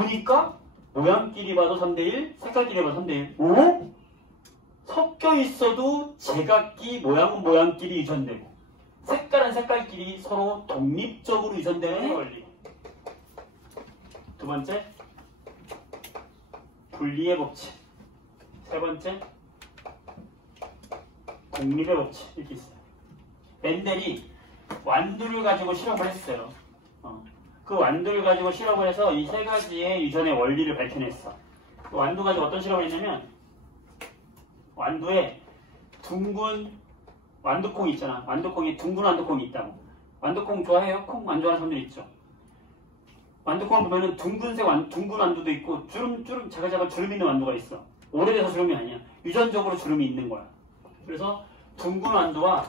보니까 모양끼리 봐도 3대1, 색깔끼리 봐도 3대1. 오? 섞여 있어도 제각기 모양은 모양끼리 유전되고 색깔은 색깔끼리 서로 독립적으로 유전되는 원리. 두 번째, 분리의 법칙. 세 번째, 독립의 법칙. 이렇게 있어요. 멘델이 완두를 가지고 실험을 했어요. 그 완두를 가지고 실험을 해서 이 세 가지의 유전의 원리를 밝혀냈어. 그 완두 가지고 어떤 실험을 했냐면, 완두에 둥근 완두콩이 있잖아. 완두콩이 둥근 완두콩이 있다고. 완두콩 좋아해요? 콩 안 좋아하는 사람들 있죠. 완두콩을 보면은 둥근 완두도 있고 주름 자글자글 주름 있는 완두가 있어. 오래돼서 주름이 아니야. 유전적으로 주름이 있는 거야. 그래서 둥근 완두와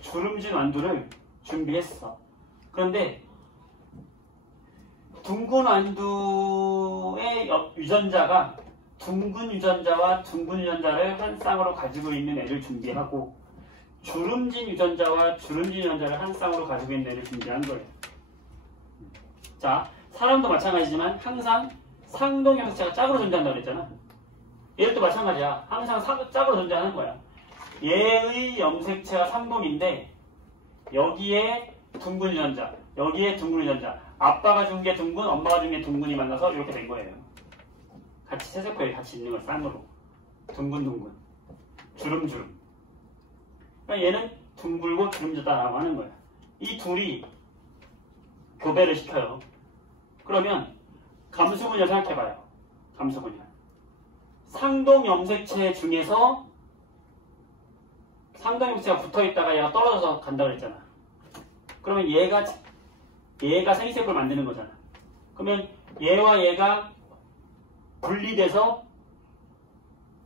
주름진 완두를 준비했어. 그런데 둥근 완두의 유전자가 둥근 유전자와 둥근 유전자를 한 쌍으로 가지고 있는 애를 준비하고 주름진 유전자와 주름진 유전자를 한 쌍으로 가지고 있는 애를 준비한 거예요. 자, 사람도 마찬가지지만 항상 상동 염색체가 짝으로 존재한다고 그랬잖아. 얘도 마찬가지야. 항상 짝으로 존재하는 거야. 얘의 염색체가 상동인데 여기에 둥근 유전자, 여기에 둥근 유전자. 아빠가 준 게 둥근, 엄마가 준 게 둥근이 만나서 이렇게 된 거예요. 같이 세세포에 같이 있는 거야. 쌍으로. 둥근. 주름. 그러니까 얘는 둥글고 주름졌다라고 하는 거야. 이 둘이 교배를 시켜요. 그러면 감수분열 생각해봐요. 감수분열. 상동 염색체 중에서 상동 염색체가 붙어있다가 얘가 떨어져서 간다 그랬잖아. 그러면 얘가 생기세포를 만드는 거잖아. 그러면 얘와 얘가 분리돼서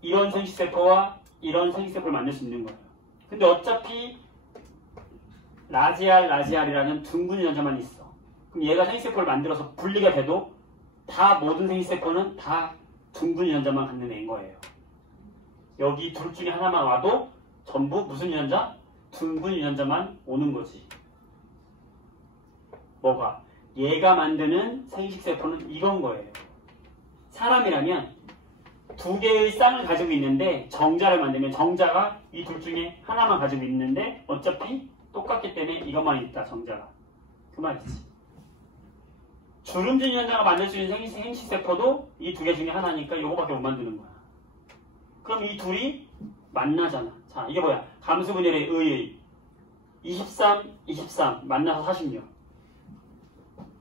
이런 생식세포와 이런 생식세포를 만들 수 있는 거예요. 근데 어차피 라지알이라는 둥근 유전자만 있어. 그럼 얘가 생식세포를 만들어서 분리가 돼도 다 모든 생식세포는 다 둥근 유전자만 갖는 애인 거예요. 여기 둘 중에 하나만 와도 전부 무슨 유전자? 둥근 유전자만 오는 거지. 뭐가? 얘가 만드는 생식세포는 이건 거예요. 사람이라면 두 개의 쌍을 가지고 있는데 정자를 만들면 정자가 이 둘 중에 하나만 가지고 있는데 어차피 똑같기 때문에 이것만 있다. 정자가. 그 말이지. 주름진 유전자가 만들 수 있는 생식세포도 이 두 개 중에 하나니까 이거밖에 못 만드는 거야. 그럼 이 둘이 만나잖아. 자, 이게 뭐야? 감수분열의 의의 23 만나서 46.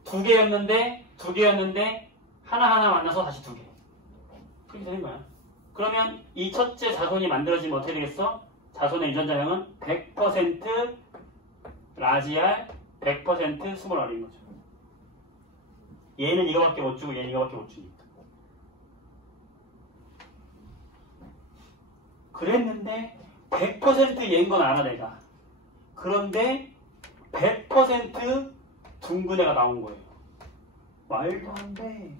두 개였는데 하나하나 만나서 다시 두 개. 그렇게 되는 거야. 그러면 이 첫째 자손이 만들어지면 어떻게 되겠어? 자손의 유전자형은 100% 라지알, 100% 스몰R인 거죠. 얘는 이거밖에 못 주고 얘는 이거밖에 못 주니까. 그랬는데 100% 얘인 건 알아 내가. 그런데 100% 둥근 애가 나온 거예요. 말도 안 돼.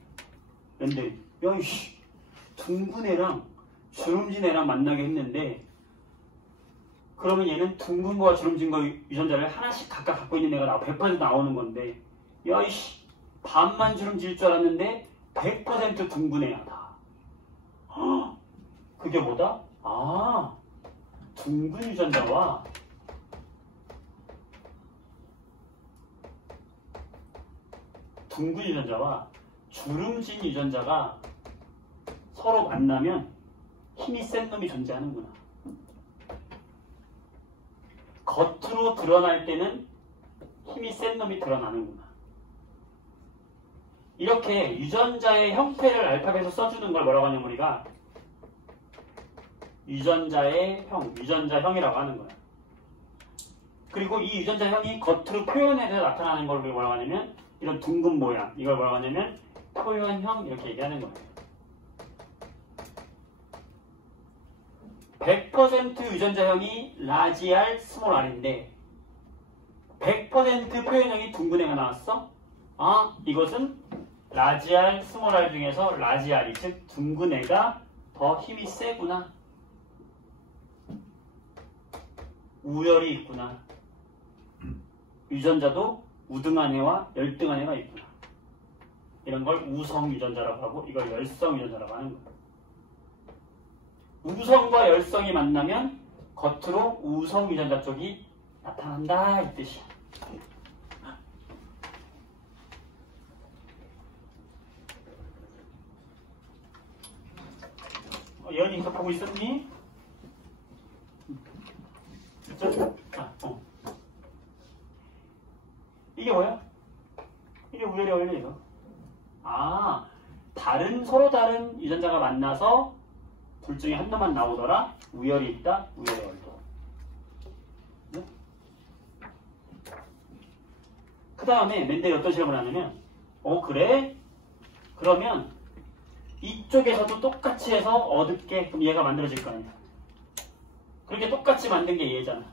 근데 야이씨 둥근 애랑 주름진 애랑 만나게 했는데 그러면 얘는 둥근 거와 주름진 거 유전자를 하나씩 각각 갖고 있는 애가 100% 나오는 건데 야이씨 반만 주름질 줄 알았는데 100% 둥근 애야 다. 그게 뭐다? 아 둥근 유전자와 주름진 유전자가 서로 만나면 힘이 센 놈이 존재하는구나. 겉으로 드러날 때는 힘이 센 놈이 드러나는구나. 이렇게 유전자의 형태를 알파벳으로 써주는 걸 뭐라고 하냐면 우리가 유전자의 형, 유전자형이라고 하는 거야. 그리고 이 유전자형이 겉으로 표현해서 나타나는 걸 우리가 뭐라고 하냐면 이런 둥근 모양, 이걸 뭐라고 하냐면 표현형 이렇게 얘기하는 거예요. 100% 유전자형이 라지알, 스몰R인데 100% 표현형이 둥근 애가 나왔어? 아, 이것은 라지알, 스몰R 중에서 라지알이 즉 둥근 애가 더 힘이 세구나. 우열이 있구나. 유전자도 우등한 애와 열등한 애가 있구나. 이런 걸 우성 유전자라고 하고 이걸 열성 유전자라고 하는 거예요. 우성과 열성이 만나면 겉으로 우성 유전자 쪽이 나타난다 이 뜻이야. 예언이 이거 보고 있었니? 이게 뭐야? 이게 우열의 원리 이거. 서로 다른 유전자가 만나서 둘 중에 한 놈만 나오더라. 우열이 있다. 우열의 원리. 네? 그 다음에 멘델이 어떤 실험을 하냐면 그래? 그러면 이쪽에서도 똑같이 해서 얻을게. 그럼 얘가 만들어질 거 아니야. 그렇게 똑같이 만든 게 얘잖아.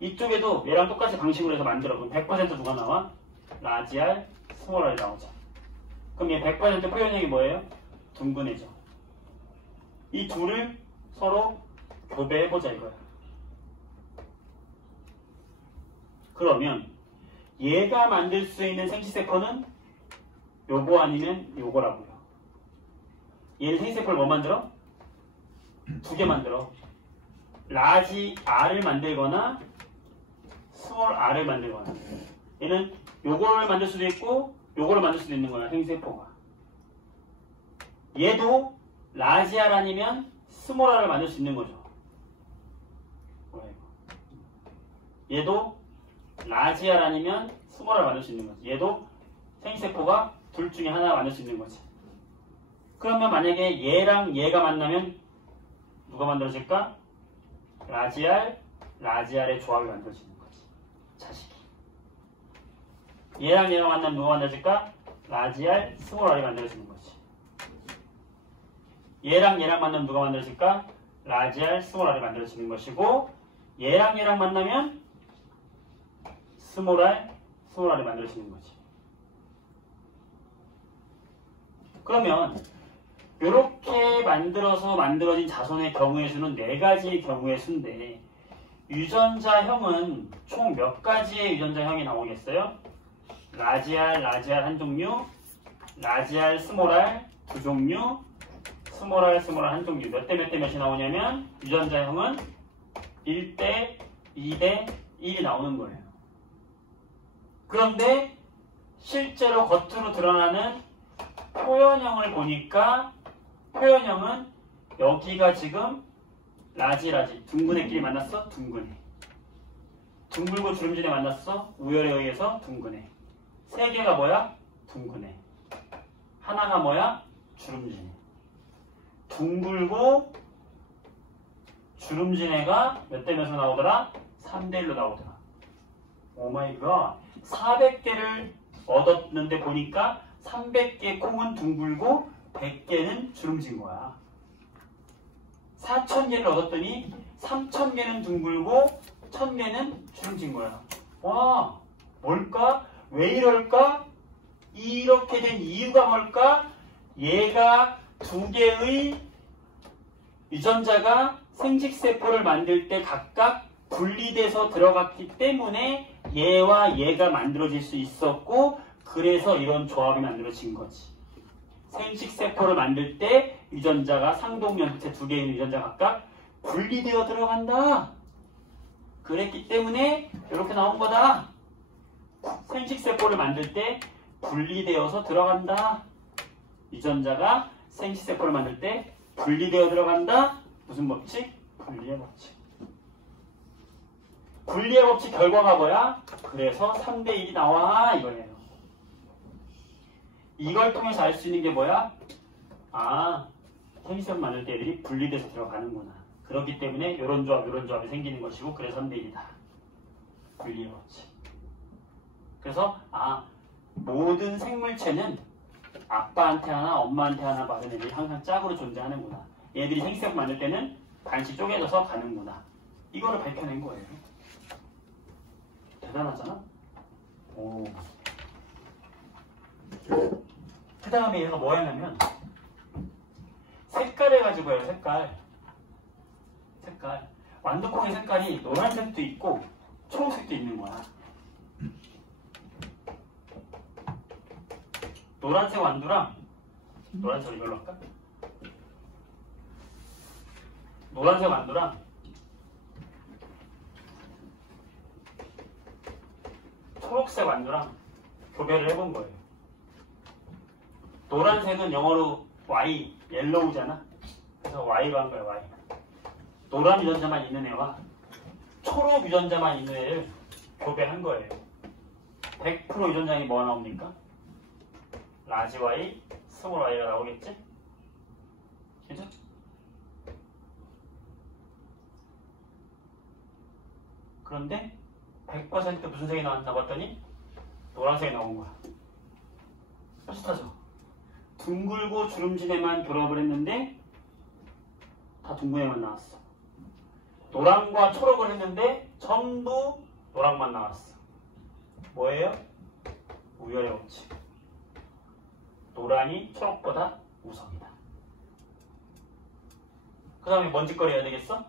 이쪽에도 얘랑 똑같이 방식으로 해서 만들어. 그럼 100% 누가 나와? 라지 R, 스몰 R이 나오죠. 그럼 얘 100% 표현형이 뭐예요? 둥근 애죠. 이 둘을 서로 교배해보자 이거야. 그러면 얘가 만들 수 있는 생식세포는 요거 아니면 요거라고요. 얘는 생식세포를 뭐 만들어? 두 개 만들어. 라지 R을 만들거나 스몰 R을 만들거나. 얘는 요거를 만들 수도 있고 요거를 만들 수도 있는 거야. 생식세포가. 얘도 라지 R 아니면 스몰 R을 만들 수 있는 거죠. 뭐야 이거. 얘도 라지 R 아니면 스몰 R을 만들 수 있는 거지. 얘도 생식세포가 둘 중에 하나 만들 수 있는 거지. 그러면 만약에 얘랑 얘가 만나면 누가 만들어질까? 라지 R, 라지 R의 조합이 만들어지는 거지. 자식이. 얘랑 얘가 만나면 누가 만들어질까? 라지 R, 스몰 R이 만들어지는 거지. 얘랑 얘랑 만나면 누가 만들어질까? 라지 R, 스몰 R이 만들어지는 것이고 얘랑 얘랑 만나면 스몰 R, 스몰 R이 만들어지는 거지. 그러면 이렇게 만들어서 만들어진 자손의 경우의 수는 4가지의 경우의 수인데 유전자형은 총 몇 가지의 유전자형이 나오겠어요? 라지 R, 라지 R 한 종류, 라지 R, 스몰 R 두 종류, 스몰 R, 스몰 R 한 종류. 몇 대 몇 대 몇이 나오냐면 유전자형은 1대 2대 1이 나오는 거예요. 그런데 실제로 겉으로 드러나는 표현형을 보니까 표현형은 여기가 지금 라지 둥근애끼리 만났어? 둥근애. 둥글고 주름진애 만났어? 우열에 의해서 둥근애. 세 개가 뭐야? 둥근애. 하나가 뭐야? 주름진애. 둥글고 주름진애가 몇 대 몇으로 나오더라? 3대 1로 나오더라. 오마이갓. 400개를 얻었는데 보니까 300개 콩은 둥글고 100개는 주름진 거야. 4000개를 얻었더니 3000개는 둥글고 1000개는 주름진 거야. 와, 뭘까? 왜 이럴까? 이렇게 된 이유가 뭘까? 얘가 두 개의 유전자가 생식세포를 만들 때 각각 분리돼서 들어갔기 때문에 얘와 얘가 만들어질 수 있었고 그래서 이런 조합이 만들어진 거지. 생식세포를 만들 때 유전자가 상동면체 두 개의 유전자 각각 분리되어 들어간다. 그랬기 때문에 이렇게 나온 거다. 생식세포를 만들 때 분리되어서 들어간다. 유전자가 생식세포를 만들 때 분리되어 들어간다. 무슨 법칙? 분리의 법칙. 분리의 법칙 결과가 뭐야? 그래서 3대 1이 나와 이거예요. 이걸 통해서 알 수 있는 게 뭐야? 생식세포 만들 때 애들이 분리돼서 들어가는구나. 그렇기 때문에 이런 조합이 생기는 것이고 그래서 3대 1이다. 분리의 법칙. 그래서 모든 생물체는 아빠한테 하나 엄마한테 하나 받은 애들이 항상 짝으로 존재하는구나. 얘들이 생식세포 만들 때는 반씩 쪼개져서 가는구나. 이거를 밝혀낸 거예요. 대단하잖아? 오. 그 다음에 얘가 뭐 했냐면 색깔을 가지고 해요. 색깔. 완두콩의 색깔이 노란색도 있고 초록색도 있는 거야. 노란색 완두랑 노란색을 이걸로 할까? 노란색 완두랑 초록색 완두랑 교배를 해본 거예요. 노란색은 영어로 Y, 옐로우잖아. 그래서 Y로 한 거야, Y. 노란 유전자만 있는 애와 초록 유전자만 있는 애를 교배한 거예요. 100% 유전자이 뭐가 나옵니까? 라지 Y, 스몰 Y가 나오겠지? 그죠? 그런데 100% 무슨 색이 나왔다고 했더니 노란색이 나온 거야. 비슷하죠? 둥글고 주름진 애만 결합을 했는데 다 둥근 애만 나왔어. 노랑과 초록을 했는데 전부 노랑만 나왔어. 뭐예요? 우열의 법칙. 노랑이 초록보다 우선이다. 그 다음에 뭔 짓거리 해야 되겠어?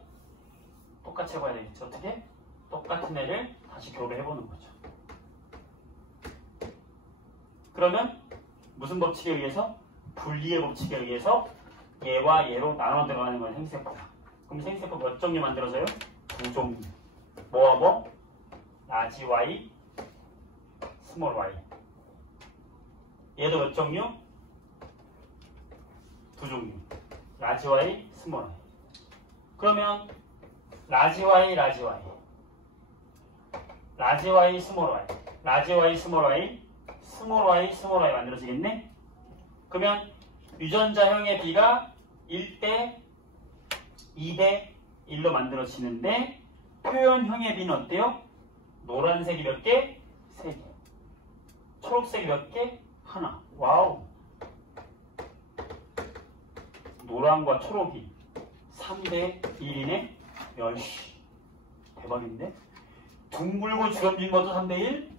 똑같이 해봐야 되겠죠. 어떻게? 똑같은 애를 다시 교배해보는 거죠. 그러면 무슨 법칙에 의해서? 분리의 법칙에 의해서 얘와 얘로 나눠 들어가는 건 생세포다. 그럼 생세포 몇 종류 만들어져요? 두 종류. 뭐와 뭐? 라지 Y, 스몰 Y. 얘도 몇 종류? 두 종류. 라지 Y, 스몰 Y. 그러면 라지 Y, 라지 Y. 라지 Y, 스몰 Y. 라지 Y, 스몰 Y. 스몰 Y, 스몰 Y 만들어지겠네? 그러면 유전자형의 B가 1대 2대 1로 만들어지는데 표현형의 B는 어때요? 노란색이 몇 개? 3개. 초록색이 몇 개? 하나. 와우. 노란과 초록이 3대 1이네? 열시. 대박인데? 둥글고 주름진 것도 3대 1?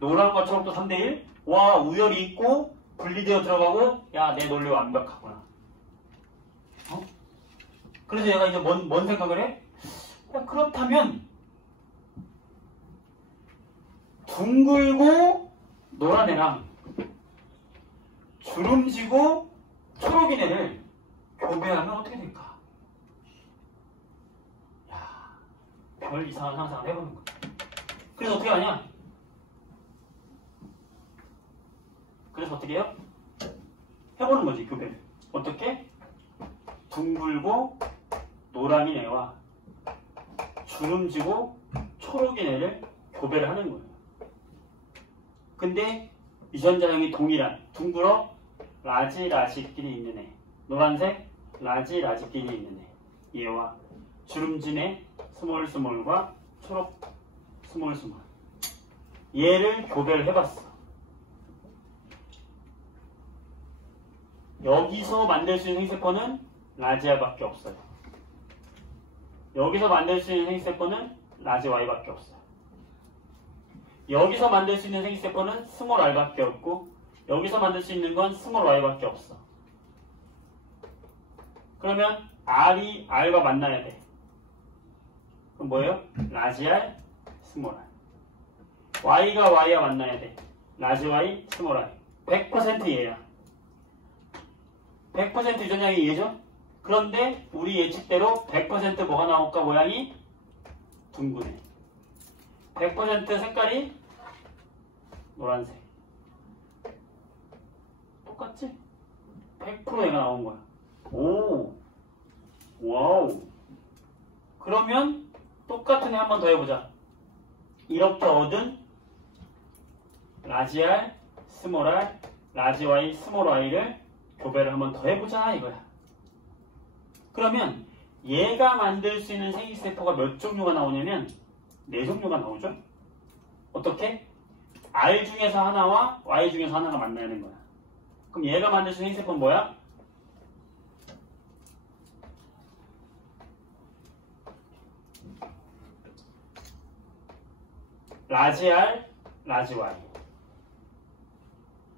노란과 초록도 3대 1? 와, 우열이 있고 분리되어 들어가고 야, 내 논리 완벽하구나. 어? 그래서 얘가 이제 뭔 생각을 해? 야, 그렇다면 둥글고 노란 애랑 주름지고 초록인 애를 교배하면 어떻게 될까? 야, 별 이상한 상상을 해보는 거야. 그래서 어떻게 하냐? 그래서 어떻게 해요? 해보는 거지, 교배를. 어떻게? 둥글고 노란인 애와 주름지고 초록인 애를 교배를 하는 거예요. 근데 유전자형이 동일한 둥글어 라지끼리 있는 애, 노란색 라지끼리 있는 애, 얘와 주름진 애 스몰과 초록 스몰 얘를 교배를 해봤어. 여기서 만들 수 있는 생세포는 라지아밖에 없어요. 여기서 만들 수 있는 생세포는 라지 Y밖에 없어요. 여기서 만들 수 있는 생세포는 스몰 R밖에 없고 여기서 만들 수 있는 건 스몰 Y밖에 없어. 그러면 R이 R과 만나야 돼. 그럼 뭐예요? 라지 R, 스몰 R. Y가 Y와 만나야 돼. 라지 Y, 스몰 R. 100% 얘야. 100% 유전량이 얘죠? 그런데 우리 예측대로 100% 뭐가 나올까? 모양이 둥근해. 100% 색깔이 노란색. 똑같지? 100% 얘가 나온 거야. 오, 와우. 그러면 똑같은 애 한 번 더 해보자. 이렇게 얻은 라지 R, 스몰 R, 라지 Y, 스몰 Y를 교배를 한 번 더 해보자 이거야. 그러면 얘가 만들 수 있는 생식세포가 몇 종류가 나오냐면 4종류가 나오죠. 어떻게? R 중에서 하나와 Y 중에서 하나가 만나야 되는 거야. 그럼 얘가 만들 수 있는 생식세포는 뭐야? 라지 R, 라지 Y.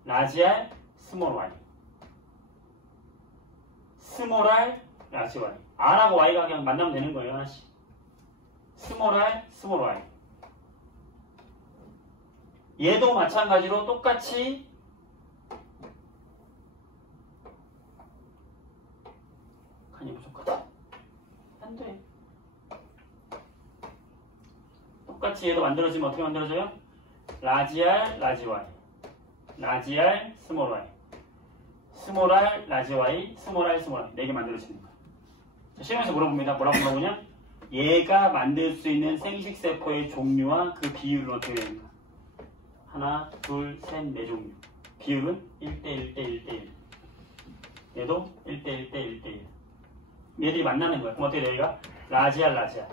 라지 R, 스몰 Y. 스몰 R, 라지 Y. R하고 Y가 그냥 만나면 되는 거예요, 하나씩. 스몰 R, 스몰 Y. 얘도 마찬가지로 똑같이 안 돼. 똑같이 얘도 만들어지면 어떻게 만들어져요? 라지 R, 라지 Y. 라지 R, 스몰 Y. 스몰 R, 라지 Y, 스몰 R, 스몰 Y. 4개 만들어지는 거야. 자, 시험에서 물어봅니다. 뭐라고 물어보냐? 얘가 만들 수 있는 생식세포의 종류와 그 비율은 어떻게 되는가? 하나, 둘, 셋, 4종류. 비율은 1대1, 대1, 대1. 얘도 1대1, 대1, 대1. 얘들이 만나는 거야. 그럼 어떻게 돼, 얘가? 라지 R, 라지 R.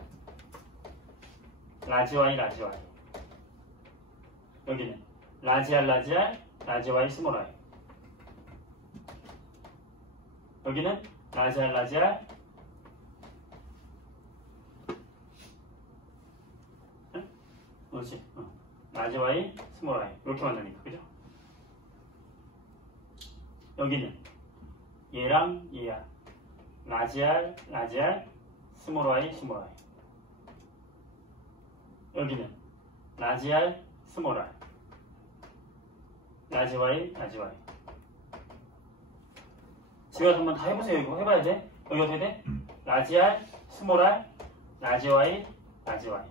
라지 Y, 라지 Y. 여기는 라지 R, 라지 R, 라지 Y, 스몰 Y. 여기는 라지 R, 라지 R. 응? 그렇지. 라지 Y, 스몰 Y. 이렇게 만나니까, 그죠? 여기는 얘랑 얘야. 라지 R, 라지 R, 스몰 Y, 스몰 Y. 여기는 라지 R, 스몰 R. 라지 Y, 라지 Y. 집에서 한번 다 해보세요. 이거 해봐야 돼. 여기 어떻게 돼? 라지 R, 스몰 R, 라지 Y, 라지 Y.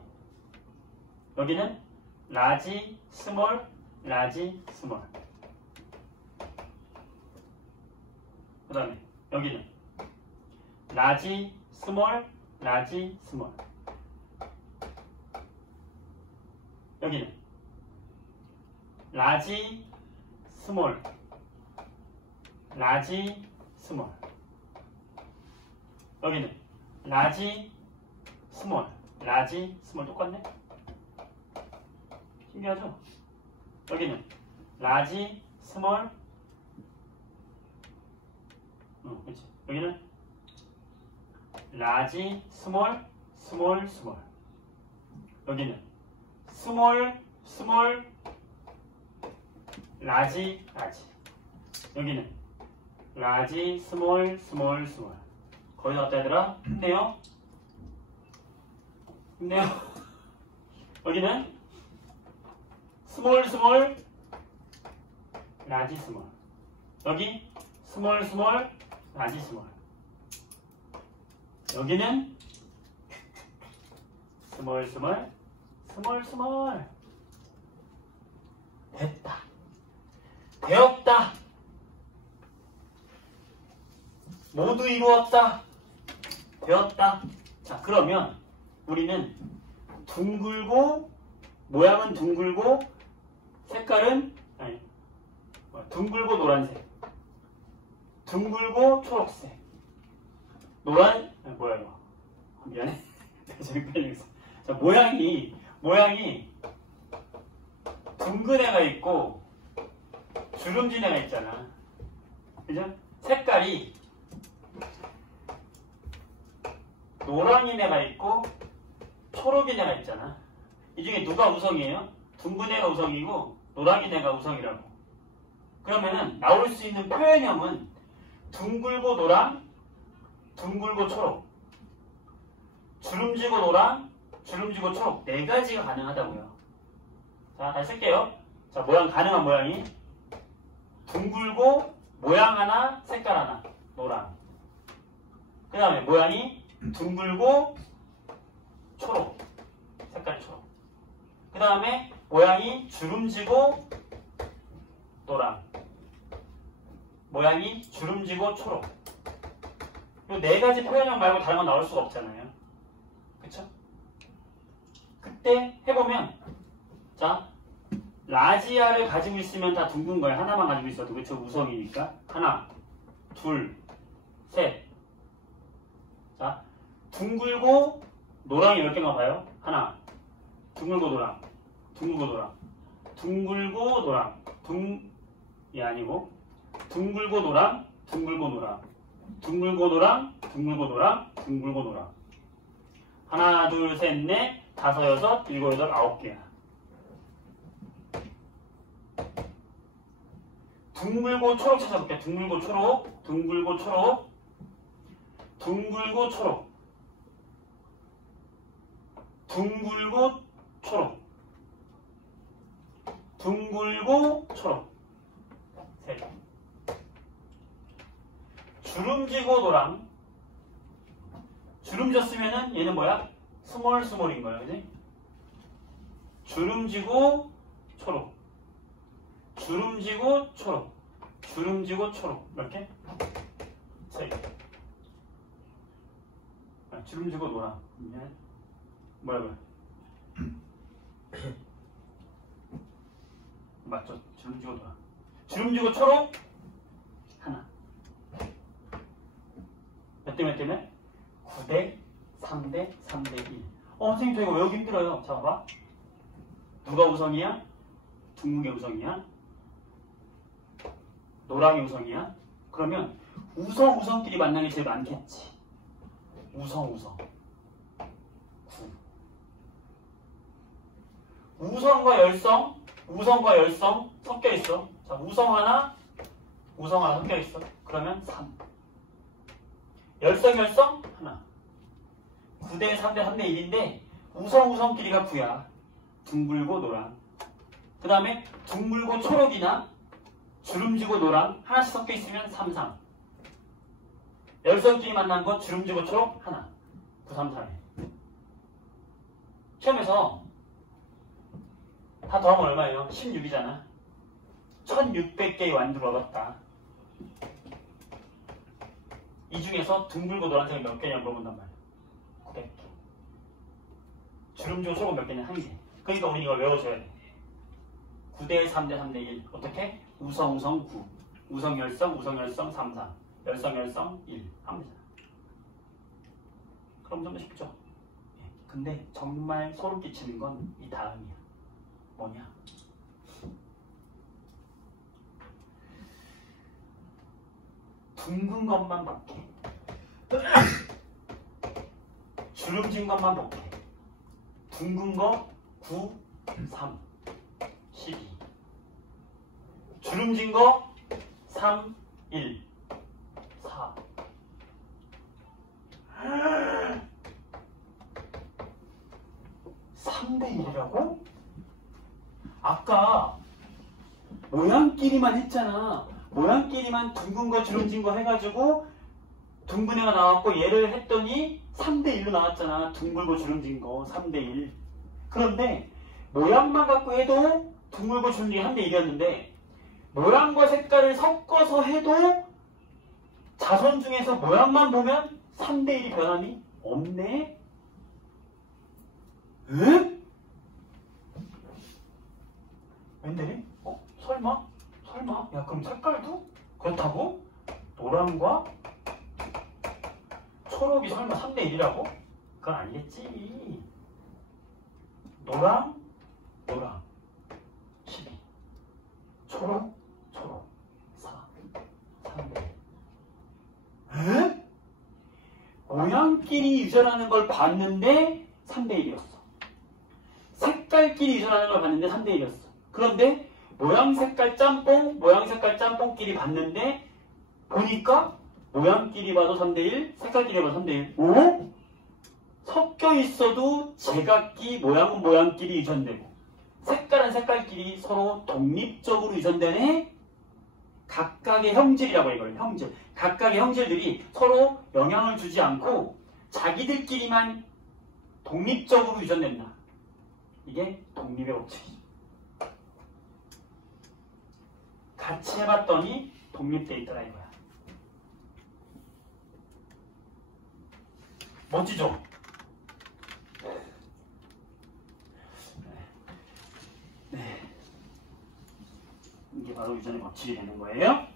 여기는 라지, 스몰, 라지, 스몰. 그 다음에 여기는 라지, 스몰, 라지, 스몰. 여기는 라지, 스몰, 라지, 스몰. 여기는 라지, 스몰, 라지, 스몰. 똑같네? 신기하죠? 여기는 라지, 스몰. 그렇지. 여기는 라지, 스몰, 스몰, 스몰. 여기는 스몰, 스몰, 라지, 라지. 여기는 라지, 스몰, 스몰, 스몰. 거의 다 왔다 얘들아? 힘내요. 힘내요. 여기는 스몰, 스몰, 라지, 스몰. 여기 스몰, 스몰, 라지, 스몰. 여기는 스몰, 스몰, 스몰, 스몰. 됐다. 되었다. 모두 이루었다. 되었다. 자, 그러면 우리는 둥글고, 모양은 둥글고, 색깔은, 아니, 둥글고 노란색, 둥글고 초록색, 노란, 뭐야 이거. 미안해. 저기 빼야겠어. 자, 모양이 둥근 애가 있고 주름진 애가 있잖아. 그죠? 색깔이 노랑인 애가 있고 초록인 애가 있잖아. 이 중에 누가 우성이에요? 둥근 애가 우성이고 노랑인 애가 우성이라고. 그러면은 나올 수 있는 표현형은 둥글고 노랑, 둥글고 초록, 주름지고 노랑, 주름지고 초록. 4가지가 가능하다고요. 자, 다시 쓸게요. 자, 모양 가능한 모양이 둥글고 모양 하나, 색깔 하나, 노랑. 그 다음에 모양이 둥글고 초록, 색깔 초록. 그 다음에 모양이 주름지고 노랑, 모양이 주름지고 초록. 이 4가지 표현형 말고 다른 건 나올 수가 없잖아요. 그쵸? 그때 해보면, 자, 라지아를 가지고 있으면 다 둥근 거예요. 하나만 가지고 있어도. 그쵸? 우성이니까. 하나, 둘, 셋. 자, 둥글고 노랑이 몇 개인가 봐요? 하나, 둥글고 노랑, 둥글고 노랑, 둥글고 노랑, 이 아니고, 둥글고 노랑, 둥글고 노랑, 둥글고 노랑, 둥글고 노랑, 둥글고 노랑. 하나, 둘, 셋, 넷, 다섯, 여섯, 일곱, 여덟, 9개야. 둥글고 초록 찾아볼게. 둥글고 초록, 둥글고 초록, 둥글고 초록, 둥글고 초록, 둥글고 초록. 셋. 주름지고 노랑, 주름졌으면은 얘는 뭐야? 스몰인 거야, 그지? 주름지고 초록, 주름지고 초록, 주름지고 초록 이렇게 세 개. 주름지고 노랑. 뭐야? 맞죠? 주름지고 노랑. 주름지고 초록 하나. 몇 대 몇 대면? 9대 3대 3대 1. 선생님 저 이거 외우기 힘들어요. 자 봐봐. 누가 우성이야? 둥근게 우성이야? 노랑이 우성이야? 그러면 우성끼리 만나는 게 제일 많겠지. 우성 9. 우성과 열성 섞여 있어. 자, 우성 하나 섞여 있어. 그러면 3. 열성 하나. 9대 3대 3대 1인데 우성끼리가 9야. 둥글고 노랑. 그 다음에 둥글고 초록이나 주름지고 노랑 하나씩 섞여 있으면 3, 3. 열성끼리 만난 건 주름지고 초록 하나. 9, 3, 3에. 시험에서 다 더하면 얼마예요? 16이잖아. 1600개의 완두를 얻었다. 이 중에서 둥글고 노란색이 몇 개냐 물어본단 말이야. 900개. 주름지고 초록 몇 개냐? 1개. 그러니까 우리 이걸 외워줘야 돼. 9대 3대 3대 1. 어떻게? 우성 9. 우성 열성 3, 3. 열성 1. 하면 되잖아. 그럼 좀 더 쉽죠? 근데 정말 소름 끼치는 건 이 다음이야. 뭐냐? 둥근 것만 볼게. 주름진 것만 볼게. 둥근 거 9, 3, 12. 주름진 거 3, 1, 4. 3대 1이라고? 아까 모양끼리만 했잖아. 모양끼리만 둥근 거 주름진 거 해가지고 둥근 애가 나왔고 얘를 했더니 3대 1로 나왔잖아. 둥글고 주름진 거 3대 1. 그런데 모양만 갖고 해도 둥글고 주름진 게 3대 1이었는데 모양과 색깔을 섞어서 해도 자손 중에서 모양만 보면 3대 1이 변함이 없네? 응? 웬데리? 설마? 야 그럼 색깔도? 그렇다고? 노랑과 초록이 설마 3대 1이라고? 그건 아니겠지. 노랑 12. 초록 4. 3대 1. 에? 모양끼리 유전하는 걸 봤는데 3대 1이었어. 색깔끼리 유전하는 걸 봤는데 3대 1이었어. 그런데 모양 색깔 짬뽕끼리 봤는데 보니까 모양끼리 봐도 3대 1, 색깔끼리 봐도 3대 1. 오? 섞여 있어도 제각기 모양은 모양끼리 유전되고 색깔은 색깔끼리 서로 독립적으로 유전되네? 각각의 형질이라고 해 이걸. 형질. 각각의 형질들이 서로 영향을 주지 않고 자기들끼리만 독립적으로 유전된다. 이게 독립의 법칙이죠. 같이 해봤더니 독립돼 있더라 이거야. 멋지죠? 네. 이게 바로 유전의 법칙이 되는 거예요.